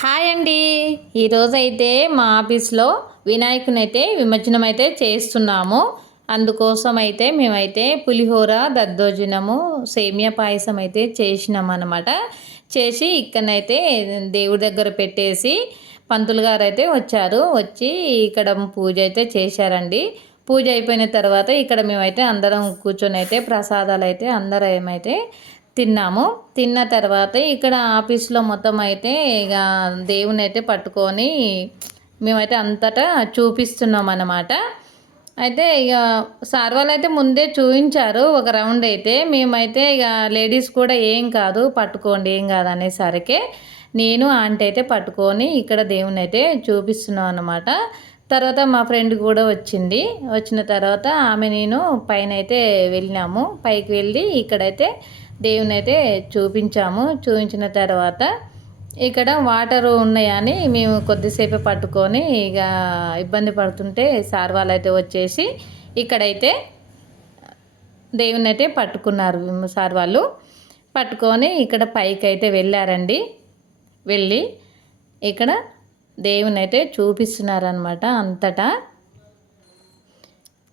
Hi అండి. ఈరోజైతే మా ఆఫీస్లో వినాయకుని అయితే విమర్శనం అయితే చేస్తున్నాము. అందుకోసం అయితే మేమైతే పులిహోర దద్దోజనము సేమియా పాయసం అయితే చేసినాం అనమాట చేసి ఇక్కడనైతే దేవుడి దగ్గర పెట్టేసి పంతులు గారు అయితే వచ్చారు. వచ్చి ఇక్కడ పూజ అయితే చేశారండి. పూజ అయిపోయిన తర్వాత ఇక్కడ మేమైతే అందరం కూర్చొని అయితే ప్రసాదాలు అయితే అందరం ఏమైతే తిన్నాము. తిన్న తర్వాత ఇక్కడ ఆఫీస్లో మొత్తం అయితే ఇక దేవుని అయితే పట్టుకొని మేమైతే అంతటా చూపిస్తున్నాం అన్నమాట అయితే ఇక సార్ వాళ్ళు అయితే ముందే చూపించారు ఒక రౌండ్ అయితే మేమైతే ఇక లేడీస్ కూడా ఏం కాదు పట్టుకోండి ఏం కాదు అనేసరికి నేను ఆంటీ అయితే పట్టుకొని ఇక్కడ దేవుని అయితే చూపిస్తున్నాం అనమాట తర్వాత మా ఫ్రెండ్ కూడా వచ్చింది. వచ్చిన తర్వాత ఆమె నేను పైన అయితే వెళ్ళినాము. పైకి వెళ్ళి ఇక్కడైతే దేవుని అయితే చూపించాము. చూపించిన తర్వాత ఇక్కడ వాటర్ ఉన్నాయని మేము కొద్దిసేపు పట్టుకొని ఇక ఇబ్బంది పడుతుంటే సార్ వాళ్ళు అయితే వచ్చేసి ఇక్కడైతే దేవుని అయితే పట్టుకున్నారు. సార్ వాళ్ళు పట్టుకొని ఇక్కడ పైకి అయితే వెళ్ళారండి. వెళ్ళి ఇక్కడ దేవుని అయితే చూపిస్తున్నారనమాట అంతటా.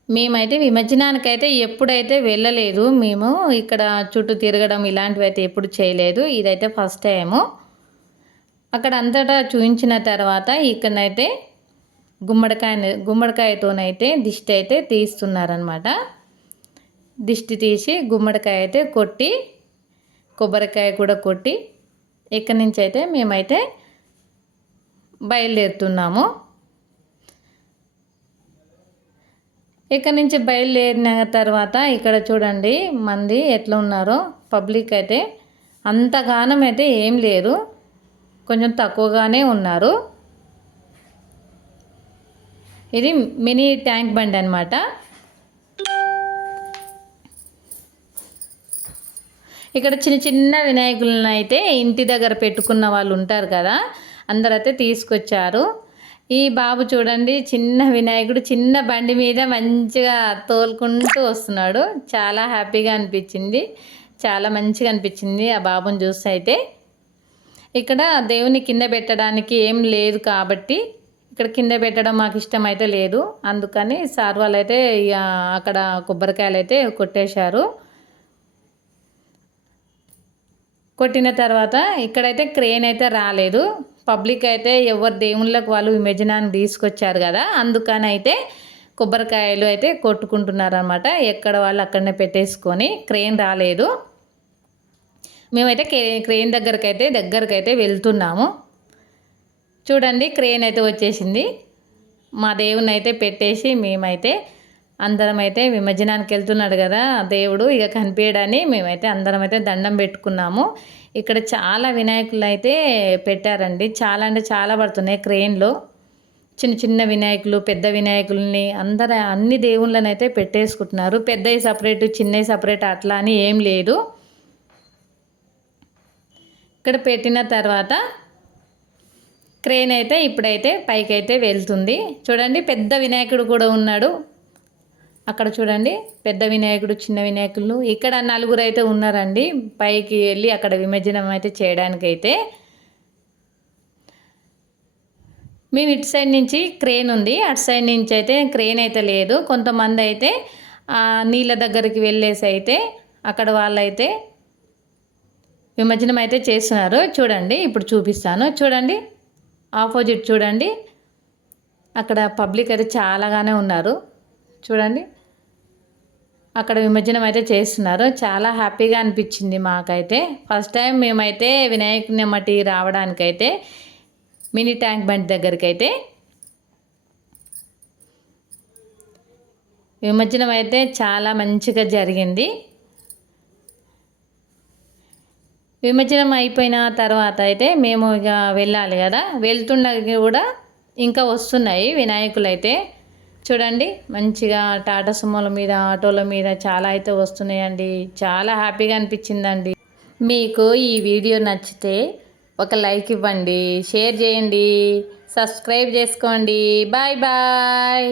మేమైతే విమర్శనానికి అయితే ఎప్పుడైతే వెళ్ళలేదు మేము ఇక్కడ చుట్టూ తిరగడం ఇలాంటివి అయితే ఎప్పుడు చేయలేదు. ఇదైతే ఫస్ట్ టైము. అక్కడ అంతటా చూపించిన తర్వాత ఇక్కడనైతే గుమ్మడికాయ గుమ్మడికాయతోనైతే దిష్టి అయితే తీస్తున్నారనమాట దిష్టి తీసి గుమ్మడికాయ అయితే కొట్టి కొబ్బరికాయ కూడా కొట్టి ఇక్కడి నుంచి అయితే మేమైతే బయలుదేరుతున్నాము. ఇక్కడ నుంచి బయలుదేరిన తర్వాత ఇక్కడ చూడండి మంది ఎట్లా ఉన్నారో పబ్లిక్ అయితే అంతగానం అయితే ఏం లేరు కొంచెం తక్కువగానే ఉన్నారు. ఇది మినీ ట్యాంక్ బండి అనమాట ఇక్కడ చిన్న చిన్న వినాయకులను అయితే ఇంటి దగ్గర పెట్టుకున్న వాళ్ళు ఉంటారు కదా అందరైతే తీసుకొచ్చారు. ఈ బాబు చూడండి చిన్న వినాయకుడు చిన్న బండి మీద మంచిగా తోలుకుంటూ వస్తున్నాడు. చాలా హ్యాపీగా అనిపించింది. చాలా మంచిగా అనిపించింది ఆ బాబుని చూస్తే అయితే. ఇక్కడ దేవుని కింద పెట్టడానికి ఏం లేదు కాబట్టి ఇక్కడ కింద పెట్టడం మాకు ఇష్టం అయితే లేదు. అందుకని సార్ వాళ్ళు అయితే అక్కడ కొబ్బరికాయలు అయితే కొట్టేశారు. కొట్టిన తర్వాత ఇక్కడైతే క్రేన్ అయితే రాలేదు. పబ్లిక్ అయితే ఎవరు దేవుళ్ళకు వాళ్ళు విమజనాన్ని తీసుకొచ్చారు కదా అందుకని అయితే కొబ్బరికాయలు అయితే కొట్టుకుంటున్నారు అనమాట ఎక్కడ వాళ్ళు అక్కడనే పెట్టేసుకొని క్రెయిన్ రాలేదు. మేమైతే క్రెయిన్ దగ్గరికి అయితే దగ్గరికి అయితే వెళ్తున్నాము. చూడండి క్రెయిన్ అయితే వచ్చేసింది. మా దేవుని అయితే పెట్టేసి మేమైతే అందరం అయితే విమర్శనానికి వెళ్తున్నాడు కదా దేవుడు ఇక కనిపించడని మేమైతే అందరం అయితే దండం పెట్టుకున్నాము. ఇక్కడ చాలా వినాయకులు అయితే పెట్టారండి. చాలా అంటే చాలా పడుతున్నాయి క్రెయిన్లో చిన్న చిన్న వినాయకులు పెద్ద వినాయకుల్ని అందరు అన్ని దేవుళ్ళని అయితే పెట్టేసుకుంటున్నారు. పెద్దవి సపరేట్ చిన్నవి సపరేట్ అట్లా అని ఏం లేదు. ఇక్కడ పెట్టిన తర్వాత క్రెయిన్ అయితే ఇప్పుడైతే పైకి అయితే వెళ్తుంది. చూడండి పెద్ద వినాయకుడు కూడా ఉన్నాడు. అక్కడ చూడండి పెద్ద వినాయకుడు చిన్న వినాయకులు. ఇక్కడ నలుగురు అయితే ఉన్నారండి. పైకి వెళ్ళి అక్కడ విమర్జనం అయితే చేయడానికైతే. మేము ఇటు సైడ్ నుంచి క్రేన్ ఉంది. అటు సైడ్ నుంచి అయితే క్రేన్ అయితే లేదు. కొంతమంది అయితే నీళ్ళ దగ్గరికి వెళ్ళేసి అయితే అక్కడ వాళ్ళైతే విమర్జనం అయితే చేస్తున్నారు. చూడండి ఇప్పుడు చూపిస్తాను. చూడండి ఆపోజిట్ చూడండి. అక్కడ పబ్లిక్ అయితే చాలాగానే ఉన్నారు. చూడండి. అక్కడ విమర్జనం అయితే చేస్తున్నారు. చాలా హ్యాపీగా అనిపించింది మాకైతే. ఫస్ట్ టైం మేమైతే వినాయకుని మట్టి రావడానికైతే మినీ ట్యాంక్ బండ్ దగ్గరికి అయితే విమర్జనం అయితే చాలా మంచిగా జరిగింది. విమర్జనం అయిపోయిన తర్వాత అయితే మేము ఇక వెళ్ళాలి కదా. వెళ్తుండగా కూడా ఇంకా వస్తున్నాయి వినాయకులు అయితే చూడండి మంచిగా టాటా సుమోల మీద ఆటోల మీద చాలా అయితే వస్తున్నాయండి. చాలా హ్యాపీగా అనిపించిందండి. మీకు ఈ వీడియో నచ్చితే ఒక లైక్ ఇవ్వండి షేర్ చేయండి సబ్స్క్రైబ్ చేసుకోండి. Bye bye.